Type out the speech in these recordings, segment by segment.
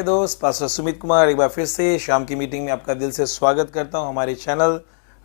प्रिय दोस्त पास्टर सुमित कुमार एक बार फिर से शाम की मीटिंग में आपका दिल से स्वागत करता हूं हमारे चैनल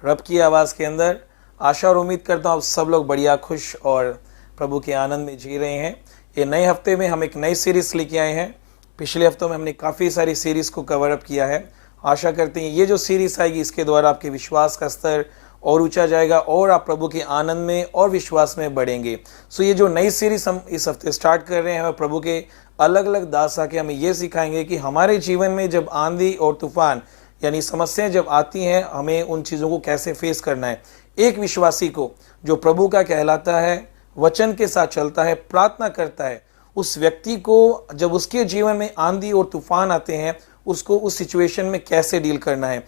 रब की आवाज़ के अंदर। आशा और उम्मीद करता हूं आप सब लोग बढ़िया खुश और प्रभु के आनंद में जी रहे हैं। ये नए हफ्ते में हम एक नई सीरीज लेके आए हैं। पिछले हफ्तों में हमने काफ़ी सारी सीरीज़ को कवर अप किया है। आशा करते हैं ये जो सीरीज़ आएगी इसके द्वारा आपके विश्वास का स्तर और ऊंचा जाएगा और आप प्रभु के आनंद में और विश्वास में बढ़ेंगे। सो ये जो नई सीरीज़ हम इस हफ्ते स्टार्ट कर रहे हैं, प्रभु के अलग अलग दास आके हमें ये सिखाएंगे कि हमारे जीवन में जब आंधी और तूफान यानी समस्याएं जब आती हैं, हमें उन चीज़ों को कैसे फेस करना है। एक विश्वासी को जो प्रभु का कहलाता है, वचन के साथ चलता है, प्रार्थना करता है, उस व्यक्ति को जब उसके जीवन में आंधी और तूफान आते हैं, उसको उस सिचुएशन में कैसे डील करना है।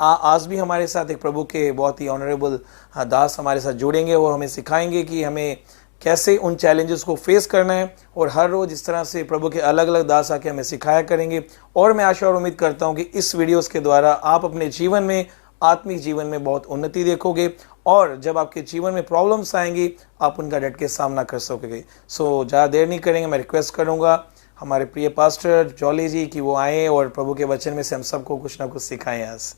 आज भी हमारे साथ एक प्रभु के बहुत ही ऑनरेबल दास हमारे साथ जुड़ेंगे और हमें सिखाएंगे कि हमें कैसे उन चैलेंजेस को फेस करना है। और हर रोज़ इस तरह से प्रभु के अलग अलग दास आके हमें सिखाया करेंगे। और मैं आशा और उम्मीद करता हूँ कि इस वीडियोस के द्वारा आप अपने जीवन में, आत्मिक जीवन में बहुत उन्नति देखोगे और जब आपके जीवन में प्रॉब्लम्स आएंगी आप उनका डट के सामना कर सकोगे। ज़्यादा देर नहीं करेंगे, मैं रिक्वेस्ट करूँगा हमारे प्रिय पास्टर जॉली जी कि वो आए और प्रभु के वचन में से हम सबको कुछ ना कुछ सिखाएं। आज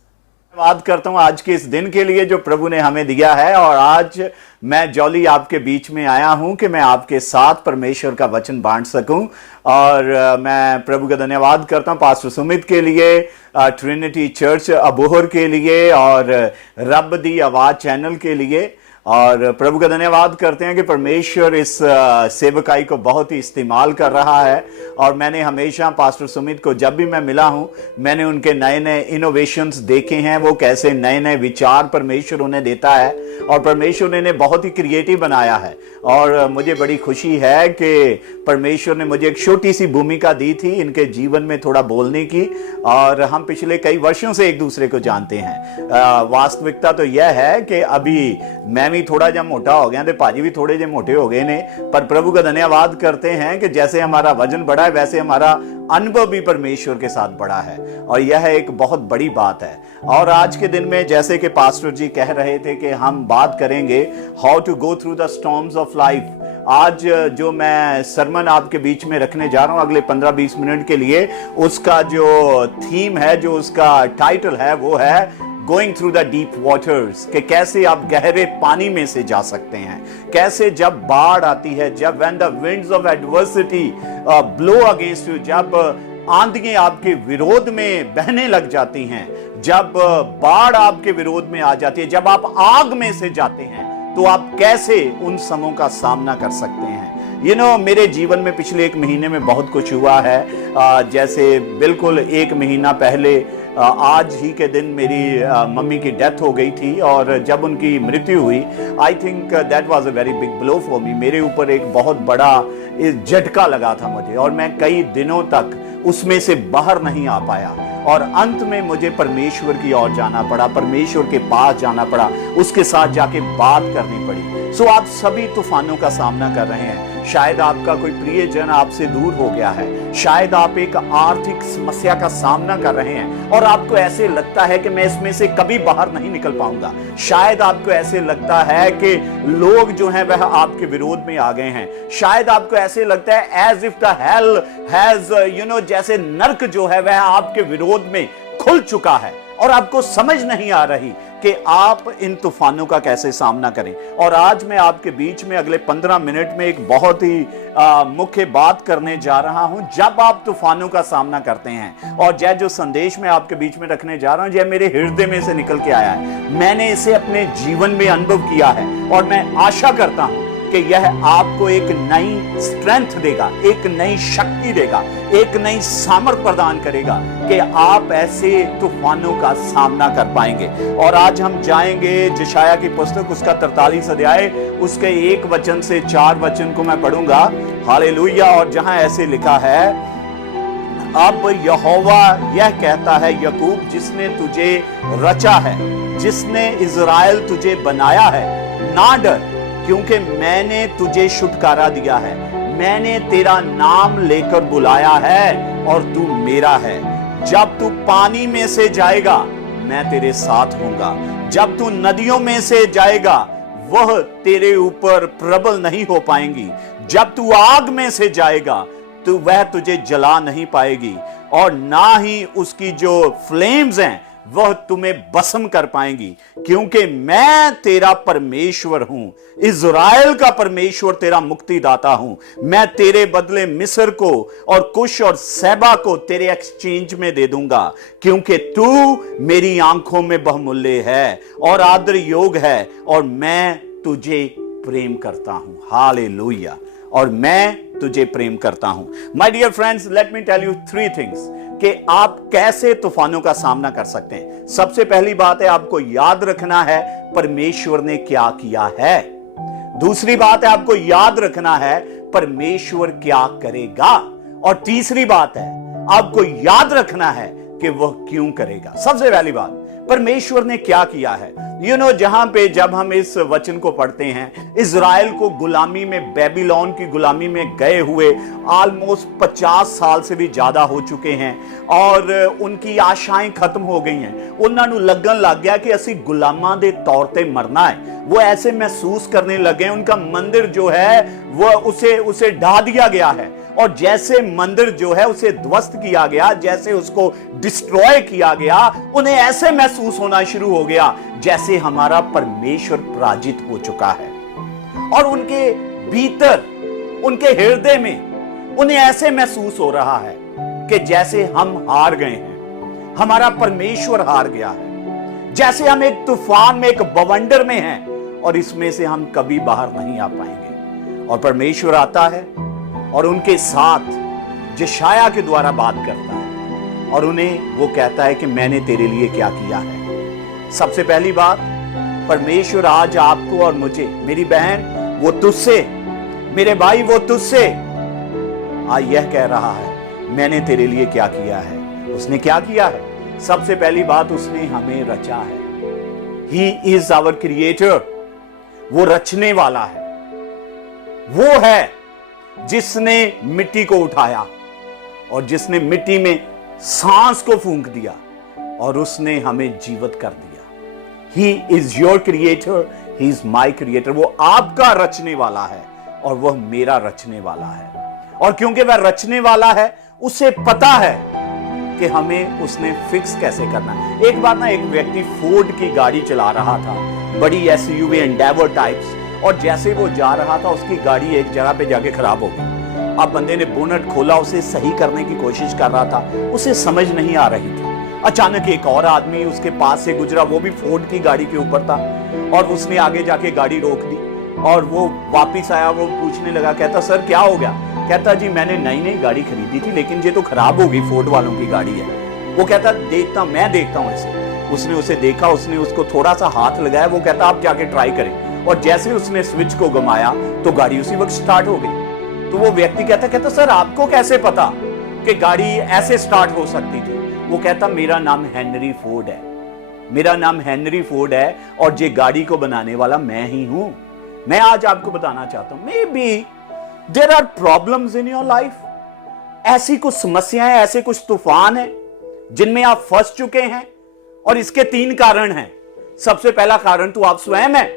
धन्यवाद करता हूं आज के इस दिन के लिए जो प्रभु ने हमें दिया है। और आज मैं जॉली आपके बीच में आया हूं कि मैं आपके साथ परमेश्वर का वचन बांट सकूं। और मैं प्रभु का धन्यवाद करता हूं पास्टर सुमित के लिए, ट्रिनिटी चर्च अबोहर के लिए और रब दी आवाज चैनल के लिए। और प्रभु का धन्यवाद करते हैं कि परमेश्वर इस सेवकाई को बहुत ही इस्तेमाल कर रहा है। और मैंने हमेशा पास्टर सुमित को जब भी मैं मिला हूं, मैंने उनके नए नए इनोवेशंस देखे हैं, वो कैसे नए नए विचार परमेश्वर उन्हें देता है और परमेश्वर ने इन्हें बहुत ही क्रिएटिव बनाया है। और मुझे बड़ी खुशी है कि परमेश्वर ने मुझे एक छोटी सी भूमिका दी थी इनके जीवन में थोड़ा बोलने की। और हम पिछले कई वर्षों से एक दूसरे को जानते हैं। वास्तविकता तो यह है कि अभी मैं भी थोड़ा जब मोटा हो गया, भाजी भी थोड़े जे मोटे हो गए ने, पर प्रभु का धन्यवाद करते हैं कि जैसे हमारा वजन बढ़ा है वैसे हमारा अनुभव भी परमेश्वर के साथ बढ़ा है। और यह एक बहुत बड़ी बात है। और आज के दिन में जैसे कि पास्टर जी कह रहे थे कि हम बात करेंगे how to go through the storms of life. आज जो मैं सरमन आपके बीच में रखने जा रहा हूं अगले 15-20 मिनट के लिए, उसका जो थीम है, जो उसका टाइटल है, वो है going through the deep waters. कि कैसे आप गहरे पानी में से जा सकते हैं, कैसे जब बाढ़ आती है, जब when the winds of adversity blow against you, जब आंधियां आपके विरोध में बहने लग जाती हैं, जब बाढ़ आपके विरोध में आ जाती है, जब आप आग में से जाते हैं, तो आप कैसे उन समयों का सामना कर सकते हैं। मेरे जीवन में पिछले 1 महीने में बहुत कुछ हुआ है। जैसे बिल्कुल 1 महीना पहले आज ही के दिन मेरी मम्मी की डेथ हो गई थी। और जब उनकी मृत्यु हुई, I think that was a very big blow for me. मेरे ऊपर एक बहुत बड़ा झटका लगा था मुझे और मैं कई दिनों तक उसमें से बाहर नहीं आ पाया। और अंत में मुझे परमेश्वर की ओर जाना पड़ा, परमेश्वर के पास जाना पड़ा, उसके साथ जाके बात करनी पड़ी। आप सभी तूफानों का सामना कर रहे हैं। शायद आपका कोई प्रियजन आपसे दूर हो गया है, शायद आप एक आर्थिक समस्या का सामना कर रहे हैं और आपको ऐसे लगता है कि मैं इसमें से कभी बाहर नहीं निकल पाऊंगा। शायद आपको ऐसे लगता है कि लोग जो हैं वह आपके विरोध में आ गए हैं। शायद आपको ऐसे लगता है as if the hell has जैसे नर्क जो है वह आपके विरोध में खुल चुका है और आपको समझ नहीं आ रही कि आप इन तूफानों का कैसे सामना करें। और आज मैं आपके बीच में अगले 15 मिनट में एक बहुत ही मुख्य बात करने जा रहा हूं। जब आप तूफानों का सामना करते हैं, और जय जो संदेश मैं आपके बीच में रखने जा रहा हूं, यह मेरे हृदय में से निकल के आया है। मैंने इसे अपने जीवन में अनुभव किया है और मैं आशा करता हूं कि यह आपको एक नई स्ट्रेंथ देगा, एक नई शक्ति देगा, एक नई सामर्थ प्रदान करेगा कि आप ऐसे तूफानों का सामना कर पाएंगे। और आज हम जाएंगे यशायाह की पुस्तक, उसका 43 अध्याय, उसके 1 वचन से 4 वचन को मैं पढ़ूंगा। हालेलुया। और जहां ऐसे लिखा है, अब यहोवा यह कहता है, याकूब जिसने तुझे रचा है, जिसने इज़राइल तुझे बनाया है, ना डर, क्योंकि मैंने तुझे छुटकारा दिया है। मैंने तेरा नाम लेकर बुलाया है और तू मेरा है। जब तू पानी में से जाएगा मैं तेरे साथ होऊंगा, जब तू नदियों में से जाएगा वह तेरे ऊपर प्रबल नहीं हो पाएंगी, जब तू आग में से जाएगा तो वह तुझे जला नहीं पाएगी। और ना ही उसकी जो फ्लेम्स हैं वह तुम्हें भस्म कर पाएंगी, क्योंकि मैं तेरा परमेश्वर हूं, इज़राइल का परमेश्वर तेरा मुक्तिदाता हूं। मैं तेरे बदले मिस्र को और कुश और सेबा को तेरे एक्सचेंज में दे दूंगा, क्योंकि तू मेरी आंखों में बहुमूल्य है और आदर योग है, और मैं तुझे प्रेम करता हूं। हालेलुया। और मैं तुझे प्रेम करता हूं। My dear friends, let me tell you 3 things कि आप कैसे तूफानों का सामना कर सकते हैं। सबसे पहली बात है, आपको याद रखना है परमेश्वर ने क्या किया है। दूसरी बात है, आपको याद रखना है परमेश्वर क्या करेगा। और तीसरी बात है, आपको याद रखना है कि वह क्यों करेगा। सबसे पहली बात, परमेश्वर ने क्या किया है। जहां पे जब हम इस वचन को पढ़ते हैं, इज़राइल को गुलामी में, बेबीलोन की गुलामी में गए हुए ऑलमोस्ट 50 साल से भी ज्यादा हो चुके हैं और उनकी आशाएं खत्म हो गई हैं। उन्होंने लगन लग गया कि असी गुलामां दे तौर ते मरना है। वो ऐसे महसूस करने लगे, उनका मंदिर जो है वो उसे ढा दिया गया है, और जैसे मंदिर जो है उसे ध्वस्त किया गया, जैसे उसको डिस्ट्रॉय किया गया, उन्हें ऐसे महसूस होना शुरू हो गया जैसे हमारा परमेश्वर पराजित हो चुका है। और उनके भीतर, उनके हृदय में उन्हें ऐसे महसूस हो रहा है कि जैसे हम हार गए हैं, हमारा परमेश्वर हार गया है, जैसे हम एक तूफान में, एक बवंडर में हैं और इसमें से हम कभी बाहर नहीं आ पाएंगे। और परमेश्वर आता है और उनके साथ यशायाह के द्वारा बात करता है और उन्हें वो कहता है कि मैंने तेरे लिए क्या किया है। सबसे पहली बात, परमेश्वर आज आपको और मुझे, मेरी बहन वो तुझसे, मेरे भाई वो तुझसे आज यह कह रहा है, मैंने तेरे लिए क्या किया है। उसने क्या किया है? सबसे पहली बात, उसने हमें रचा है। He is our creator. वो रचने वाला है। वो है जिसने मिट्टी को उठाया और जिसने मिट्टी में सांस को फूंक दिया और उसने हमें जीवित कर दिया। He is your creator, he is my creator. वो आपका रचने वाला है और वह मेरा रचने वाला है। और क्योंकि वह रचने वाला है, उसे पता है कि हमें उसने फिक्स कैसे करना है। एक बार ना एक व्यक्ति फोर्ड की गाड़ी चला रहा था, बड़ी एसयूवी एंडेवर टाइप्स, और जैसे वो जा रहा था उसकी गाड़ी एक जगह पे जाके खराब हो गई। अब बंदे ने बोनट खोला, उसे सही करने की कोशिश कर रहा था, उसे समझ नहीं आ रही थी। अचानक एक और आदमी उसके पास से गुजरा, वो भी फोर्ड की गाड़ी के ऊपर था, और उसने आगे जाके गाड़ी रोक दी और वो वापिस आया। वो पूछने लगा, कहता सर क्या हो गया? कहता जी मैंने नई गाड़ी खरीदी थी, लेकिन ये तो खराब हो गई, फोर्ड वालों की गाड़ी है। वो कहता मैं देखता हूं इसे। उसने उसे देखा, उसने उसको थोड़ा सा हाथ लगाया। वो कहता आप जाके ट्राई करें। और जैसे उसने स्विच को घुमाया तो गाड़ी उसी वक्त स्टार्ट हो गई। तो वो व्यक्ति कहता सर आपको कैसे पता कि गाड़ी ऐसे स्टार्ट हो सकती थी? वो कहता मेरा नाम हेनरी फोर्ड है, मेरा नाम हेनरी फोर्ड है और ये गाड़ी को बनाने वाला मैं ही हूं। मैं आज आपको बताना चाहता हूं, maybe there are problems in your life. ऐसी कुछ समस्याएं, ऐसे कुछ तूफान हैं जिनमें आप फंस चुके हैं, और इसके 3 कारण हैं। सबसे पहला कारण तो आप स्वयं हैं।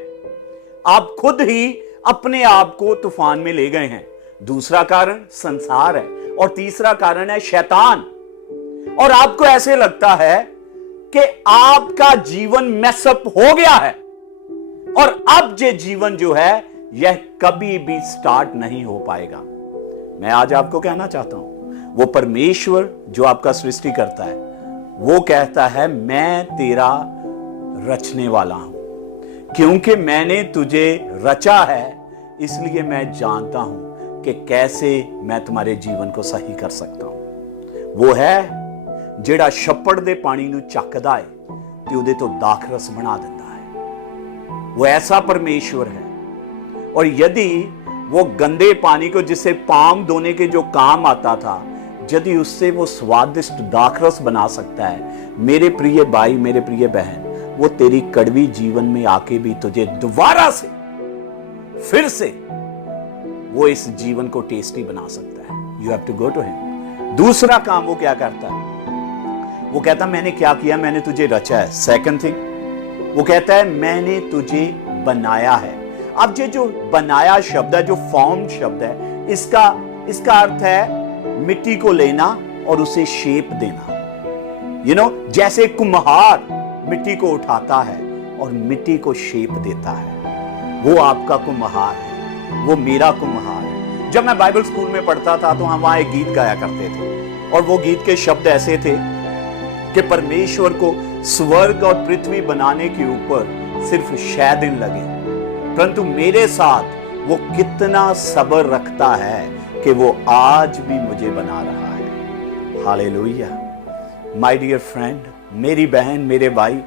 आप खुद ही अपने आप को तूफान में ले गए हैं। दूसरा कारण संसार है, और तीसरा कारण है शैतान। और आपको ऐसे लगता है कि आपका जीवन मैसअप हो गया है और अब ये जीवन जो है यह कभी भी स्टार्ट नहीं हो पाएगा। मैं आज आपको कहना चाहता हूं, वो परमेश्वर जो आपका सृष्टि करता है, वो कहता है मैं तेरा रचने वाला हूं। क्योंकि मैंने तुझे रचा है, इसलिए मैं जानता हूं कि कैसे मैं तुम्हारे जीवन को सही कर सकता हूं। वो है ਜਿਹੜਾ ਛੱਪੜ ਦੇ ਪਾਣੀ ਨੂੰ ਚੱਕਦਾ ਹੈ ਤੇ ਉਹਦੇ ਤੋਂ दाखरस बना देता है। वो ऐसा परमेश्वर है। और यदि वो गंदे पानी को, जिसे पाम धोने के जो काम आता था, यदि उससे वो स्वादिष्ट दाखरस बना सकता है, मेरे प्रिय भाई, मेरे प्रिय बहन, वो तेरी कड़वी जीवन में आके भी तुझे दोबारा से, फिर से वो इस जीवन को टेस्टी बना सकता है। You have to go to him. दूसरा काम वो क्या करता है? वो कहता मैंने क्या किया? मैंने तुझे रचा है। सेकंड थिंग, वो कहता है मैंने तुझे बनाया है। अब ये जो बनाया शब्द है, जो फॉर्म शब्द है, इसका अर्थ है मिट्टी को लेना और उसे शेप देना। जैसे कुम्हार मिट्टी को उठाता है और मिट्टी को शेप देता है, वो आपका कुम्हार है, वो मेरा कुम्हार है। जब मैं बाइबल स्कूल में पढ़ता था तो हम वहां एक गीत गाया करते थे, और वो गीत के शब्द ऐसे थे कि परमेश्वर को स्वर्ग और पृथ्वी बनाने के ऊपर सिर्फ 6 दिन लगे, परंतु मेरे साथ वो कितना सब्र रखता है कि वो आज भी मुझे बना रहा है। हालेलुया। माय डियर फ्रेंड, मेरी बहन, मेरे भाई,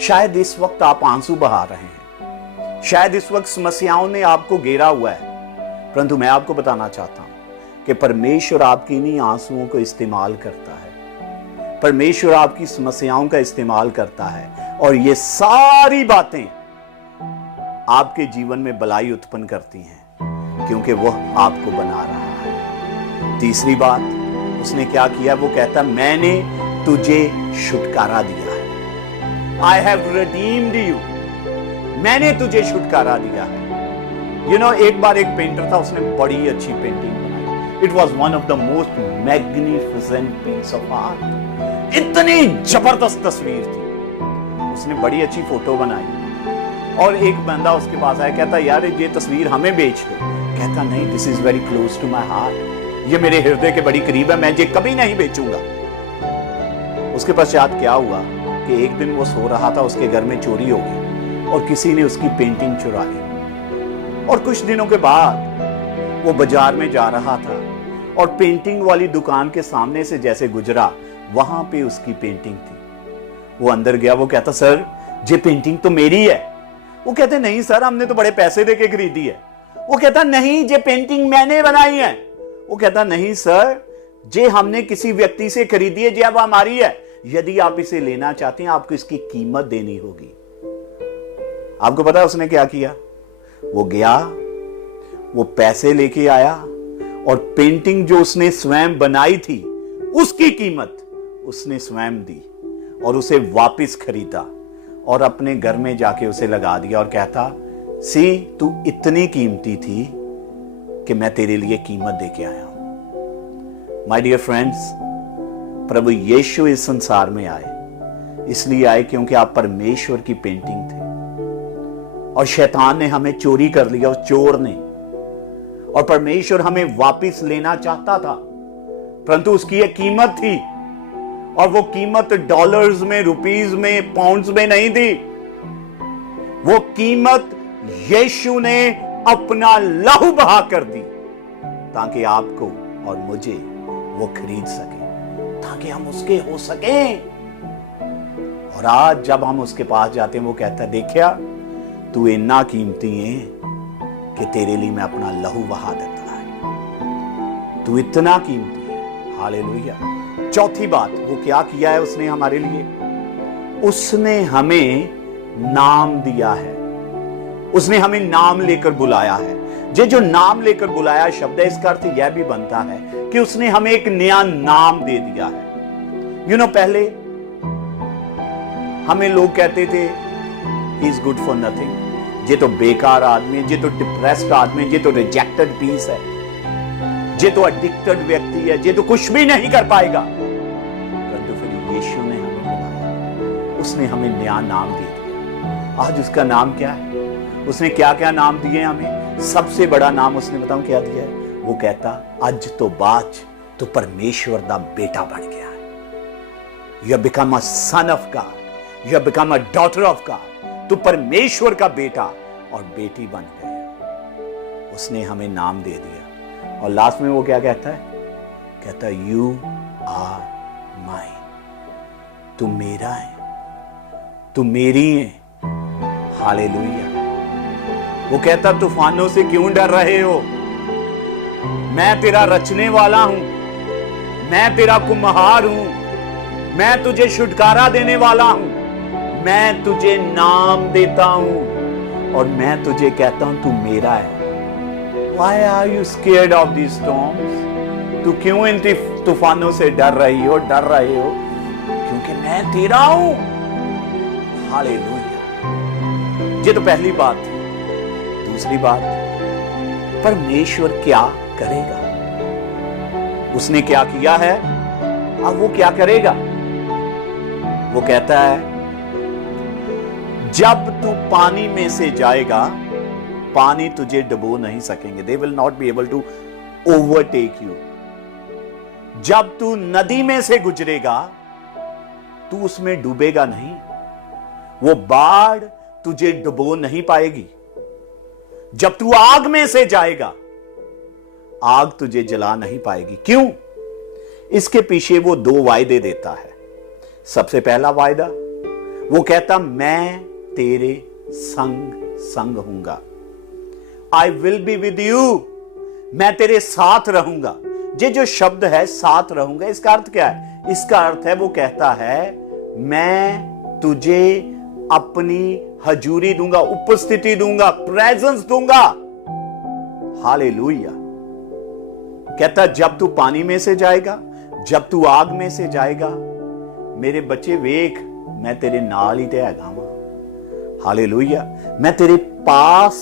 शायद इस वक्त आप आंसू बहा रहे हैं, शायद इस वक्त समस्याओं ने आपको घेरा हुआ है, परंतु मैं आपको बताना चाहता हूं कि परमेश्वर आपकी इन्हीं आंसुओं को इस्तेमाल करता है। परमेश्वर आपकी समस्याओं का इस्तेमाल करता है, और ये सारी बातें आपके जीवन में भलाई उत्पन्न करती हैं, क्योंकि वह आपको बना रहा है। तीसरी बात उसने क्या किया, वो कहता, मैंने तुझे छुटकारा दिया है। I have redeemed you. मैंने तुझे छुटकारा दिया है। एक बार एक पेंटर था, उसने बड़ी अच्छी पेंटिंग बनाई। It was one of the most magnificent piece of art. इतनी जबरदस्त तस्वीर थी, उसने बड़ी अच्छी फोटो बनाई, और एक बंदा उसके पास आया, कहता, यार ये तस्वीर हमें बेच दो। कहता, नहीं, this is very close to my heart, ये मेरे हृदय के बड़ी करीब है, मैं ये कभी नहीं बेचूंगा। उसके पश्चात क्या हुआ कि एक दिन वो सो रहा था, उसके घर में चोरी हो गई और किसी ने उसकी पेंटिंग चुरा ली। और कुछ दिनों के बाद वो बाजार में जा रहा था, और पेंटिंग वाली दुकान के सामने से जैसे गुजरा, वहां पे उसकी पेंटिंग थी। वो अंदर गया, वो कहता, सर ये पेंटिंग तो मेरी है। वो कहते, नहीं सर, हमने तो बड़े पैसे देके खरीदी है। वो कहता, नहीं, ये पेंटिंग मैंने बनाई है। वो कहता, नहीं सर, ये हमने किसी व्यक्ति से खरीदी है, ये अब हमारी है। यदि आप इसे लेना चाहते हैं, आपको इसकी कीमत देनी होगी। आपको पता है उसने क्या किया? वो गया, वो पैसे लेके आया, और पेंटिंग जो उसने स्वयं बनाई थी उसकी कीमत उसने स्वयं दी, और उसे वापस खरीदा, और अपने घर में जाके उसे लगा दिया, और कहता, सी, तू इतनी कीमती थी कि मैं तेरे लिए कीमत दे के आया हूं। माय डियर फ्रेंड्स, प्रभु यीशु इस संसार में आए, इसलिए आए क्योंकि आप परमेश्वर की पेंटिंग थे, और शैतान ने हमें चोरी कर लिया, उस चोर ने, और परमेश्वर हमें वापस लेना चाहता था, परंतु उसकी एक कीमत थी, और वो कीमत डॉलर्स में, रुपीस में, पाउंड्स में नहीं थी। वो कीमत यीशु ने अपना लहू बहा कर दी, ताकि आपको और मुझे वो खरीद सके, ताकि हम उसके हो सके। और आज जब हम उसके पास जाते हैं, वो कहता है, देखिया, तू इतना कीमती है कि तेरे लिए मैं अपना लहू बहा देता है, तू इतना कीमती है। हालेलुया। चौथी बात, वो क्या किया है उसने हमारे लिए? उसने हमें नाम दिया है, उसने हमें नाम लेकर बुलाया है। ये जो नाम लेकर बुलाया शब्द है, इसका अर्थ यह भी बनता है कि उसने हमें एक नया नाम दे दिया है। पहले हमें लोग कहते थे, he is good for nothing, ये तो बेकार आदमी है, ये तो डिप्रेस्ड आदमी है, ये तो रिजेक्टेड पीस है, ये तो एडिक्टेड व्यक्ति है, ये तो कुछ भी नहीं कर पाएगा। परंतु फिर यीशु ने हमें बुलाया, उसने हमें नया नाम दे दिया। आज उसका नाम क्या है? उसने क्या क्या नाम दिए हमें? सबसे बड़ा नाम उसने बताऊं क्या दिया है? वो कहता, अज तो बाज तो परमेश्वर दा बेटा बन गया है। You have become a son of God, you have become a daughter of God. तू परमेश्वर का बेटा और बेटी बन गया। उसने हमें नाम दे दिया। और लास्ट में वो क्या कहता है? कहता, यू आर माइन, तू मेरा है, तू मेरी है। हालेलुया। वो कहता, तूफानों से क्यों डर रहे हो? मैं तेरा रचने वाला हूं, मैं तेरा कुम्हार हूं, मैं तुझे छुटकारा देने वाला हूं, मैं तुझे नाम देता हूं, और मैं तुझे कहता हूं तू मेरा है। Why are you scared of these storms? तू क्यों इन तूफानों से डर रही हो, डर रहे हो? क्योंकि मैं तेरा हूं। हालेलुया। ये तो पहली बात थी। दूसरी बात, परमेश्वर क्या करेगा? उसने क्या किया है? अब वो क्या करेगा? वो कहता है जब तू पानी में से जाएगा, पानी तुझे डुबो नहीं सकेंगे। They will not be able to overtake you. जब तू नदी में से गुजरेगा, तू उसमें डूबेगा नहीं। वो बाढ़ तुझे डुबो नहीं पाएगी। जब तू आग में से जाएगा, आग तुझे जला नहीं पाएगी। क्यों? इसके पीछे वो 2 वायदे देता है। सबसे पहला वायदा, वो कहता मैं तेरे संग संग हूंगा। I will be with you. मैं तेरे साथ रहूंगा। ये जो शब्द है साथ रहूंगा, इसका अर्थ क्या है? इसका अर्थ है, वो कहता है मैं तुझे अपनी हजूरी दूंगा, उपस्थिति दूंगा, प्रेजेंस दूंगा। हालेलुया। कहता जब तू पानी में से जाएगा, जब तू आग में से जाएगा, मेरे बच्चे वेख मैं तेरे नाल ही ते हैगा वां। हालेलुया। मैं तेरे पास,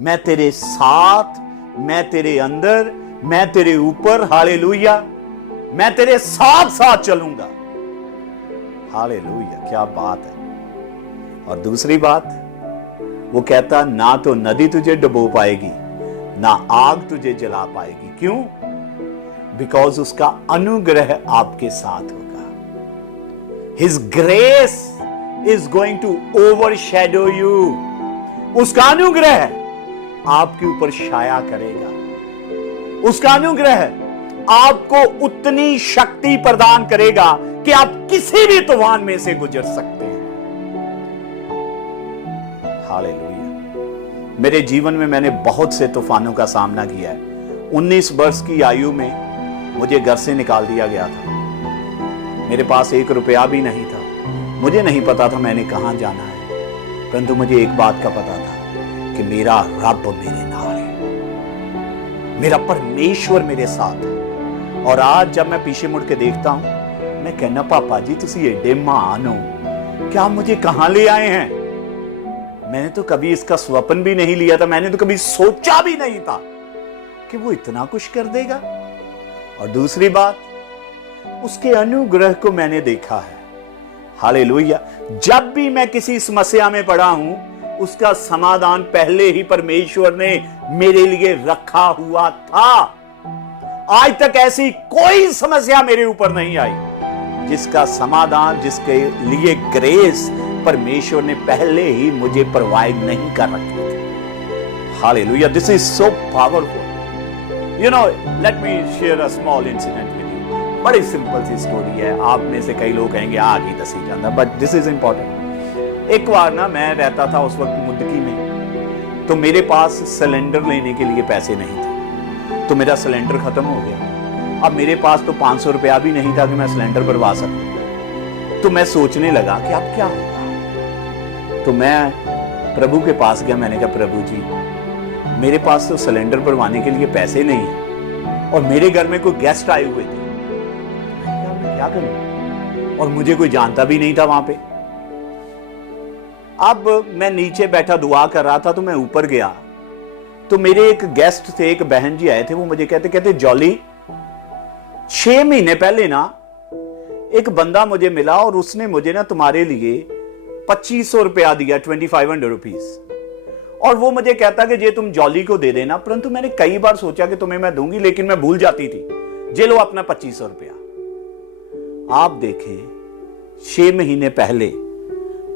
मैं तेरे साथ, मैं तेरे अंदर, मैं तेरे ऊपर। हालेलुया। मैं तेरे साथ साथ चलूंगा। हालेलुया। क्या बात है। और दूसरी बात, वो कहता ना तो नदी तुझे डुबो पाएगी, ना आग तुझे जला पाएगी। क्यों? बिकॉज उसका अनुग्रह आपके साथ होगा। His grace is going to overshadow you. उसका अनुग्रह आपके ऊपर छाया करेगा। उसका अनुग्रह आपको उतनी शक्ति प्रदान करेगा कि आप किसी भी तूफान में से गुजर सकते हैं। हालेलुया। मेरे जीवन में मैंने बहुत से तूफानों का सामना किया है। 19 वर्ष की आयु में मुझे घर से निकाल दिया गया था। मेरे पास 1 रुपया भी नहीं था। मुझे नहीं पता था मैंने कहां जाना है, परंतु मुझे एक बात का पता था कि मेरा रब मेरे नाल है, मेरा परमेश्वर मेरे साथ है। और आज जब मैं पीछे मुड़ के देखता हूं, मैं कहना पापा जी तुसी एडे महान हो, क्या मुझे कहां ले आए हैं? मैंने तो कभी इसका स्वप्न भी नहीं लिया था। मैंने तो कभी सोचा भी नहीं था कि वो इतना कुछ कर देगा। और दूसरी बात, उसके अनुग्रह को मैंने देखा है। हालेलुया। जब भी मैं किसी समस्या में पड़ा हूं, उसका समाधान पहले ही परमेश्वर ने मेरे लिए रखा हुआ था। आज तक ऐसी कोई समस्या मेरे ऊपर नहीं आई जिसका समाधान, जिसके लिए ग्रेस परमेश्वर ने पहले ही मुझे प्रोवाइड नहीं कर रखी थी। Hallelujah. This is so powerful. You know, let me share a small incident with you. बड़ी सिंपल सी स्टोरी है। आप में से कई लोग कहेंगे आगे दसी जाता, बट दिस इज इंपॉर्टेंट। एक बार ना मैं रहता था उस वक्त मुद्दकी में, तो मेरे पास सिलेंडर लेने के लिए पैसे नहीं थे, तो मेरा सिलेंडर खत्म हो गया। अब मेरे पास तो 500 रुपया भी नहीं था कि मैं सिलेंडर भरवा सकूं। तो मैं सोचने लगा कि अब क्या होगा। तो मैं प्रभु के पास गया। मैंने कहा प्रभु जी, मेरे पास तो सिलेंडर भरवाने के लिए पैसे नहीं है और मेरे घर में कोई गेस्ट आए हुए थे, मैं क्या करूं? और मुझे कोई जानता भी नहीं था वहां पे। अब मैं नीचे बैठा दुआ कर रहा था, तो मैं ऊपर गया, तो मेरे एक गेस्ट थे, एक बहन जी आए थे। वो मुझे कहते जॉली, 6 महीने पहले ना एक बंदा मुझे मिला और उसने मुझे ना तुम्हारे लिए 2500 रुपया दिया, 2500 रुपीज। और वो मुझे कहता कि ये तुम जॉली को दे देना। परंतु मैंने कई बार सोचा कि तुम्हें मैं दूंगी, लेकिन मैं भूल जाती थी। जे लो अपना 2500 रुपया। आप देखें, 6 महीने पहले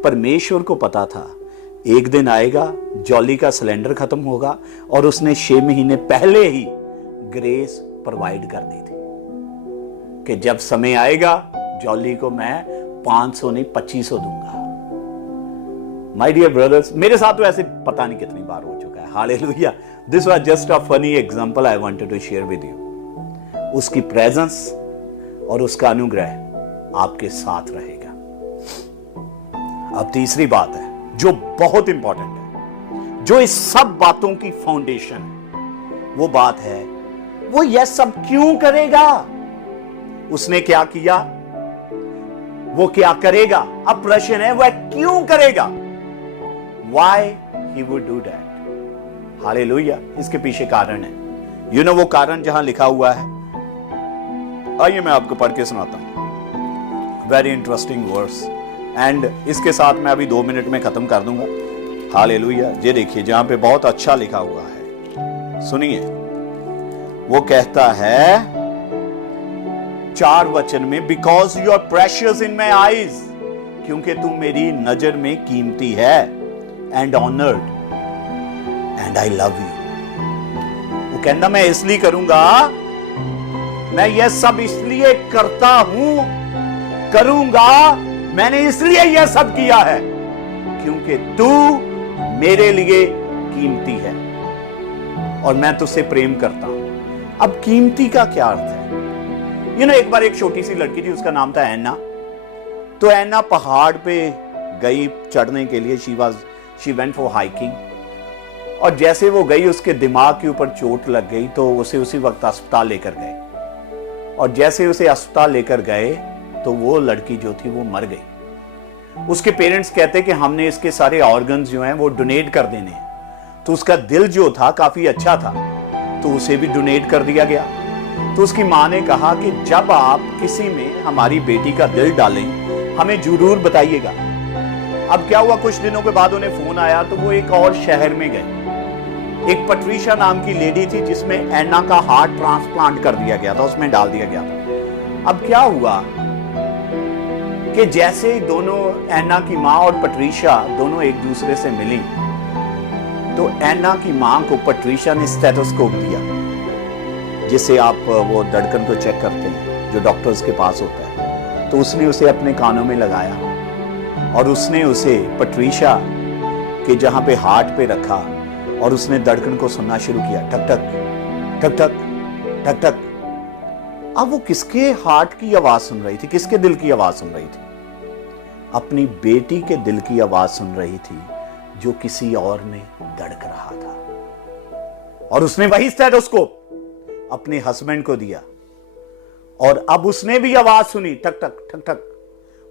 परमेश्वर को पता था एक दिन आएगा, जॉली का सिलेंडर खत्म होगा, और उसने 6 महीने पहले ही ग्रेस प्रोवाइड कर दी थी कि जब समय आएगा जॉली को मैं 500 नहीं 2500 दूंगा। माय डियर ब्रदर्स, मेरे साथ तो ऐसे पता नहीं कितनी बार हो चुका है। Hallelujah. This was just a funny example I wanted to share with you. उसकी प्रेजेंस और उसका अनुग्रह आपके साथ रहेगा। अब तीसरी बात है जो बहुत इंपॉर्टेंट है, जो इस सब बातों की फाउंडेशन है, वो बात है वो यह सब क्यों करेगा। उसने क्या किया, वो क्या करेगा। अब प्रश्न है वह क्यों करेगा। Why he would do that? Hallelujah. इसके पीछे कारण है। यू नो वो कारण जहां लिखा हुआ है, आइए मैं आपको पढ़ के सुनाता हूं। वेरी इंटरेस्टिंग वर्स, एंड इसके साथ मैं अभी 2 मिनट में खत्म कर दूंगा। हालेलुया। ये देखिए जहां पे बहुत अच्छा लिखा हुआ है, सुनिए। वो कहता है 4 वचन में, because you are precious in my eyes, क्योंकि तू मेरी नजर में कीमती है, and honoured, and I love you. वो कहता मैं इसलिए करूंगा, मैं ये सब इसलिए करता हूं, करूंगा, मैंने इसलिए यह सब किया है क्योंकि तू मेरे लिए कीमती है और मैं तुझसे प्रेम करता हूं। अब कीमती का क्या अर्थ है? एक बार एक छोटी सी लड़की थी, उसका नाम था एन्ना। तो एन्ना पहाड़ पे गई चढ़ने के लिए, शी वेंट फॉर हाइकिंग, और जैसे वो गई उसके दिमाग के ऊपर चोट लग गई, तो उसे उसी वक्त अस्पताल लेकर गए, और जैसे उसे अस्पताल लेकर गए तो वो लड़की जो थी वो मर गई। उसके पेरेंट्स कहते कि हमने इसके सारे ऑर्गन्स जो हैं वो डोनेट कर देने हैं। तो उसका दिल जो था काफी अच्छा था, तो उसे भी डोनेट कर दिया गया। तो उसकी मां ने कहा कि जब आप किसी में हमारी बेटी का दिल डालें हमें जरूर बताइएगा। अब क्या हुआ, कुछ दिनों के बाद उन्हें फोन आया, तो वो एक और शहर में गए। एक पट्रीशा नाम की लेडी थी जिसमें एन्ना का हार्ट ट्रांसप्लांट कर दिया गया था, उसमें डाल दिया गया था। अब क्या हुआ कि जैसे ही दोनों, एन्ना की मां और पट्रीशा दोनों एक दूसरे से मिली, तो एन्ना की मां को पट्रीशा ने स्टेथोस्कोप दिया, जिससे आप वो धड़कन को चेक करते हैं जो डॉक्टर्स के पास होता है। तो उसने उसे अपने कानों में लगाया और उसने उसे पट्रीशा के जहां पे हार्ट पे रखा और उसने धड़कन को सुनना शुरू किया, ठक ठक ठक ठक ठक ठक। अब वो किसके हार्ट की आवाज सुन रही थी, किसके दिल की आवाज सुन रही थी? अपनी बेटी के दिल की आवाज सुन रही थी जो किसी और में धड़क रहा था। और उसने वही स्टेथोस्कोप अपने हस्बैंड को दिया और अब उसने भी आवाज सुनी, ठक ठक ठक ठक।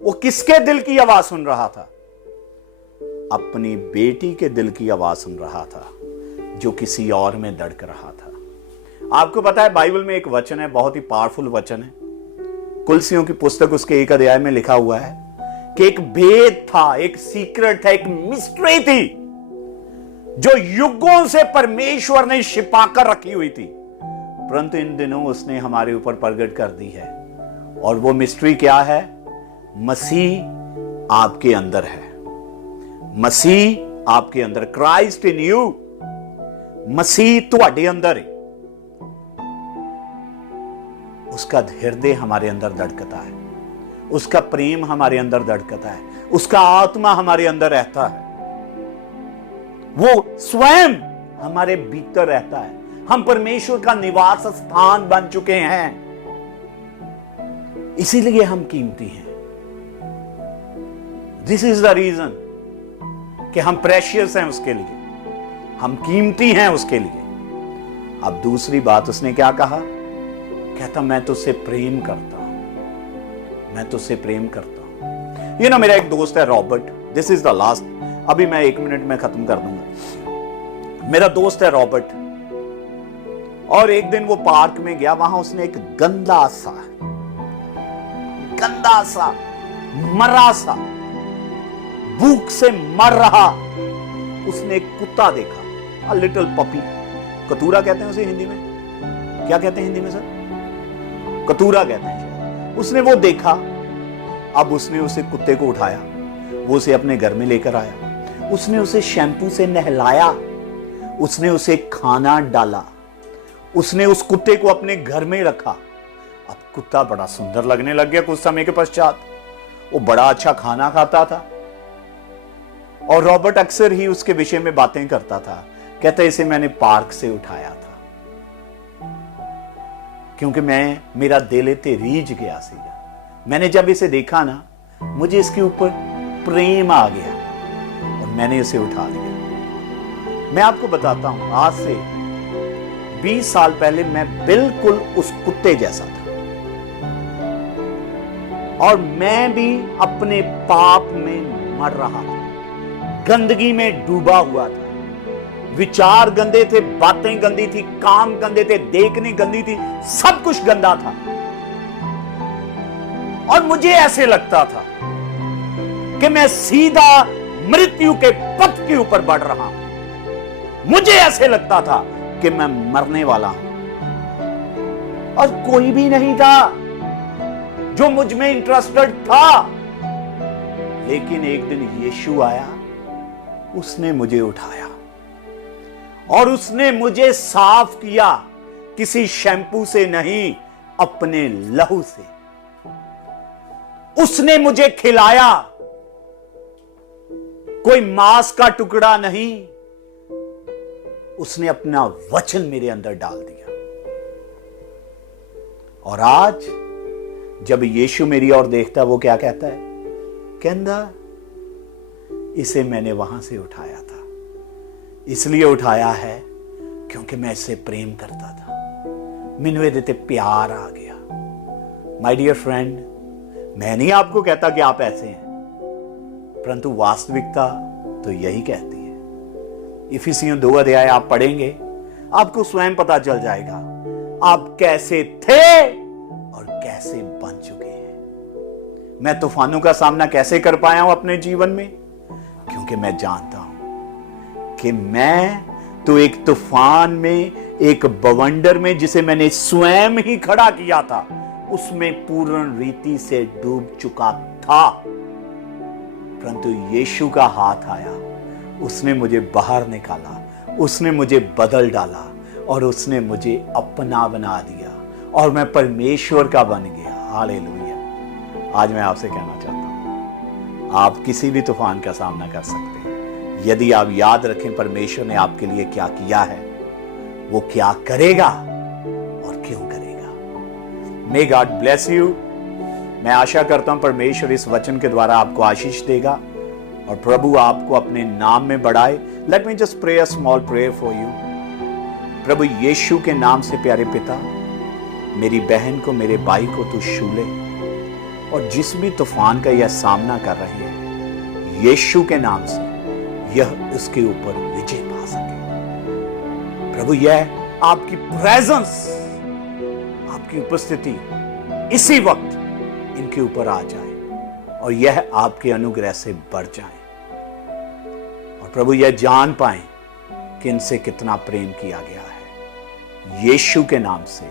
वो किसके दिल की आवाज सुन रहा था? अपनी बेटी के दिल की आवाज सुन रहा था जो किसी और में धड़क रहा था। आपको पता है बाइबल में एक वचन है, बहुत ही पावरफुल वचन है। कुलसियों की पुस्तक उसके 1 अध्याय में लिखा हुआ है कि एक भेद था, एक सीक्रेट था, एक मिस्ट्री थी जो युगों से परमेश्वर ने छिपा कर रखी हुई थी, परंतु इन दिनों उसने हमारे ऊपर प्रकट कर दी है। और वो मिस्ट्री क्या है? मसीह आपके अंदर है। मसीह आपके अंदर, क्राइस्ट इन यू। मसीह तुहाडे अंदर है। उसका हृदय हमारे अंदर धड़कता है, उसका प्रेम हमारे अंदर धड़कता है, उसका आत्मा हमारे अंदर रहता है, वो स्वयं हमारे भीतर रहता है। हम परमेश्वर का निवास स्थान बन चुके हैं, इसीलिए हम कीमती हैं। दिस इज द रीजन कि हम प्रेशियस हैं उसके लिए, हम कीमती हैं उसके लिए। अब दूसरी बात उसने क्या कहा? कहता मैं तुझसे प्रेम करता हूं, मैं तुझसे प्रेम करता हूं। मेरा एक दोस्त है Robert, this is the last, अभी मैं 1 मिनट में खत्म कर दूंगा। मेरा दोस्त है रॉबर्ट, और एक दिन वो पार्क में गया, वहां उसने एक गंदा सा मरा सा, भूख से मर रहा, उसने एक कुत्ता देखा, अ लिटिल पपी, कतूरा कहते हैं उसे हिंदी में, क्या कहते हैं हिंदी में सर? कतूरा कहते हैं। उसने वो देखा, अब उसने उसे कुत्ते को उठाया, वो उसे अपने घर में लेकर आया, उसने उसे शैम्पू से नहलाया, उसने उसे खाना डाला, उसने उस कुत्ते को अपने घर में रखा। अब कुत्ता बड़ा सुंदर लगने लग गया कुछ समय के पश्चात, वो बड़ा अच्छा खाना खाता था, और रॉबर्ट अक्सर ही उसके विषय में बातें करता था। कहता इसे मैंने पार्क से उठाया था क्योंकि मेरा दिल इते रीझ गया सीगा। मैंने जब इसे देखा ना, मुझे इसके ऊपर प्रेम आ गया और मैंने इसे उठा लिया। मैं आपको बताता हूं, आज से 20 साल पहले मैं बिल्कुल उस कुत्ते जैसा था, और मैं भी अपने पाप में मर रहा था, गंदगी में डूबा हुआ था। विचार गंदे थे, बातें गंदी थी, काम गंदे थे, देखने गंदी थी, सब कुछ गंदा था। और मुझे ऐसे लगता था कि मैं सीधा मृत्यु के पथ के ऊपर बढ़ रहा हूं। मुझे ऐसे लगता था कि मैं मरने वाला हूं और कोई भी नहीं था जो मुझ में इंटरेस्टेड था। लेकिन एक दिन यीशु आया, उसने मुझे उठाया और उसने मुझे साफ किया, किसी शैम्पू से नहीं, अपने लहू से। उसने मुझे खिलाया, कोई मांस का टुकड़ा नहीं, उसने अपना वचन मेरे अंदर डाल दिया। और आज जब यीशु मेरी ओर देखता है, वो क्या कहता है? कहता, इसे मैंने वहां से उठाया था, इसलिए उठाया है क्योंकि मैं इससे प्रेम करता था, मैनू ये ते प्यार आ गया। माय डियर फ्रेंड, मैं नहीं आपको कहता कि आप ऐसे हैं, परंतु वास्तविकता तो यही कहती है। इफिसियों 2 अध्याय आप पढ़ेंगे, आपको स्वयं पता चल जाएगा आप कैसे थे और कैसे बन चुके हैं। मैं तूफानों का सामना कैसे कर पाया हूं अपने जीवन में? क्योंकि मैं जानता हूं कि मैं तो एक तूफान में, एक बवंडर में, जिसे मैंने स्वयं ही खड़ा किया था, उसमें पूर्ण रीति से डूब चुका था। परंतु यीशु का हाथ आया, उसने मुझे बाहर निकाला, उसने मुझे बदल डाला और उसने मुझे अपना बना दिया और मैं परमेश्वर का बन गया। हालेलुया। आज मैं आपसे कहना चाहता हूं, आप किसी भी तूफान का सामना कर सकते हैं यदि आप याद रखें परमेश्वर ने आपके लिए क्या किया है, वो क्या करेगा और क्यों करेगा। May God bless you. मैं आशा करता हूं परमेश्वर इस वचन के द्वारा आपको आशीष देगा और प्रभु आपको अपने नाम में बढ़ाए। Let me just pray a small prayer for you. प्रभु यीशु के नाम से प्यारे पिता, मेरी बहन को, मेरे भाई को तू छू ले और जिस भी तूफान का यह सामना कर रहे हैं, यीशु के नाम से यह उसके ऊपर विजय पा सके। प्रभु यह आपकी प्रेजेंस, आपकी उपस्थिति इसी वक्त इनके ऊपर आ जाए और यह आपके अनुग्रह से बढ़ जाए और प्रभु यह जान पाए कि इनसे कितना प्रेम किया गया है। यीशु के नाम से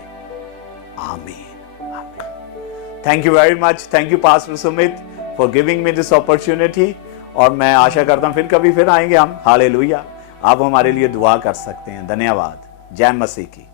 आमीन, आमीन। Thank you very much. Thank you pastor Sumit for giving me this opportunity. और मैं आशा करता हूं फिर कभी फिर आएंगे हम। हालेलुया। आप हमारे लिए दुआ कर सकते हैं। धन्यवाद। जय मसीह की।